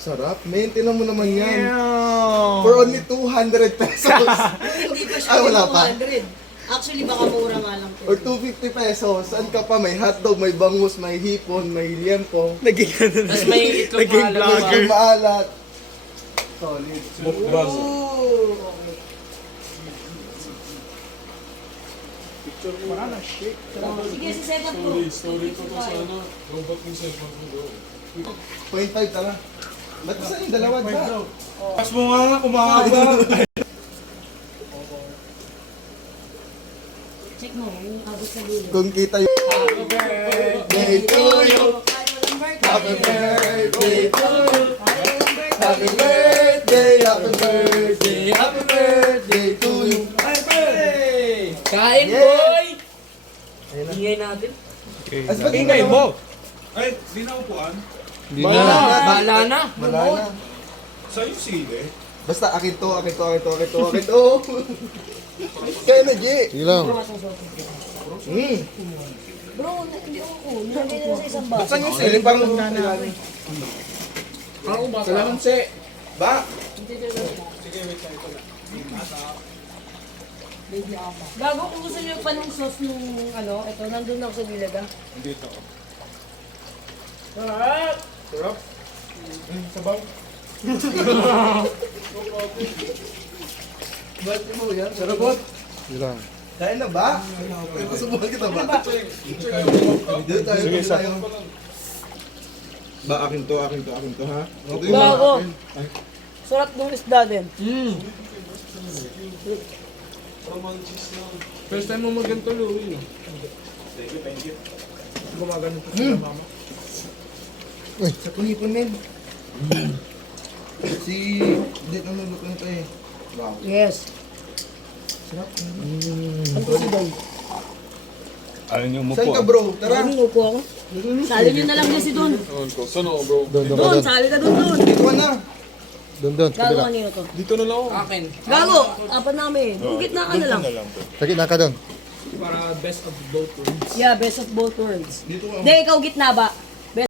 Sarap. Maintain mo naman yan. Damn. For only 200 pesos. Hindi pa siya Ay, wala pa. 200. Actually, baka mura nga lang. Or 250 pesos. Saan ka pa? May hotdog, may bangus, may hipon, may liempo. Naging ano na. Tapos may itlog Naging maalat. vlogger. May maalat. Solid. Mukbang. Ooh. Wala na, shit. Sige, si Seven po. Story ko to sa ano. Robot ng cellphone ko doon. 0.5 tala. Ba't saan yung dalawa ba? Pas mo nga, kumahaba. Check mo, yung abot sa dulo. Kung kita yung Happy birthday to you. happy birthday to you. Happy birthday, happy birthday, happy birthday to you. Kain, Yeah. boy! Ayun na. Ingay natin. As ba't yung Ingay dalawa? mo. Ay, di na upuan. Hindi Wala na. na. Bahala na. Wala na. Sa'yo sili. Basta akin to, akin to, akin to, akin to, akin to. Kaya na, G. Sige lang. Bro, hindi ako. Nilagay nila sa isang baso. Saan yung sili? Parang Ako ba? Kalamansi. Ba? Gago, kung gusto niyo pa ng sauce nung ano, ito, nandun ako sa gilid ah. Dito. Sarap! Sarap. Sabaw. Ba't mo yan? Sarabot. Sige lang. Kain na ba? Subukan kita ba? Dito tayo, dito tayo. Ba, akin to, akin to, akin to, ha? Gago! Sarap nung isda din. First time mo magganto, Louie. Gumagano pa sila, mama. Sa punipon, men. Si... Hindi na luluto nito eh. Wow. Yes. Sarap. Ang kasi doon. Ayaw niyo Saan ka, bro? Tara. Ano upo ako? Sali nyo na lang niya si Don. Saan ako, bro? Don, sali ka Don. Dito ka na. Doon. Gago, kanino to? Dito na lang ako. Akin. Gago, apat namin. Yung gitna ka na lang. Sakit na ka doon. Para best of both worlds. Yeah, best of both worlds. Dito ka. Hindi, ikaw gitna ba?